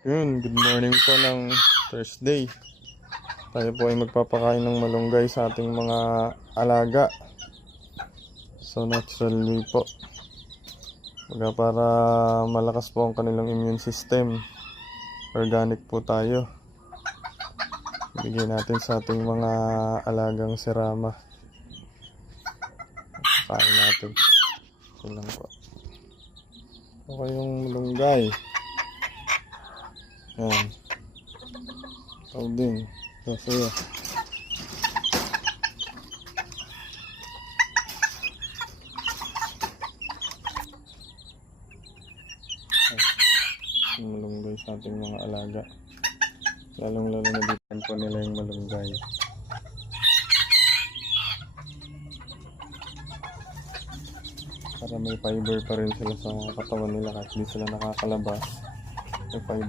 Good morning po ng Thursday. Tayo po ay magpapakain ng malunggay sa ating mga alaga. So natural way po. Para malakas po ang kanilang immune system. Organic po tayo. Bigyan natin sa ating mga alagang sirama. Kain natin. Ito lang po. Ito yung malunggay. Yan. Ito din. Masaya. Malunggay sa ating mga alaga. Lalong-lalo na dito po nila yung malunggay. Para may fiber pa rin sila sa mga katawan nila kahit di sila nakakalabas. May fiber.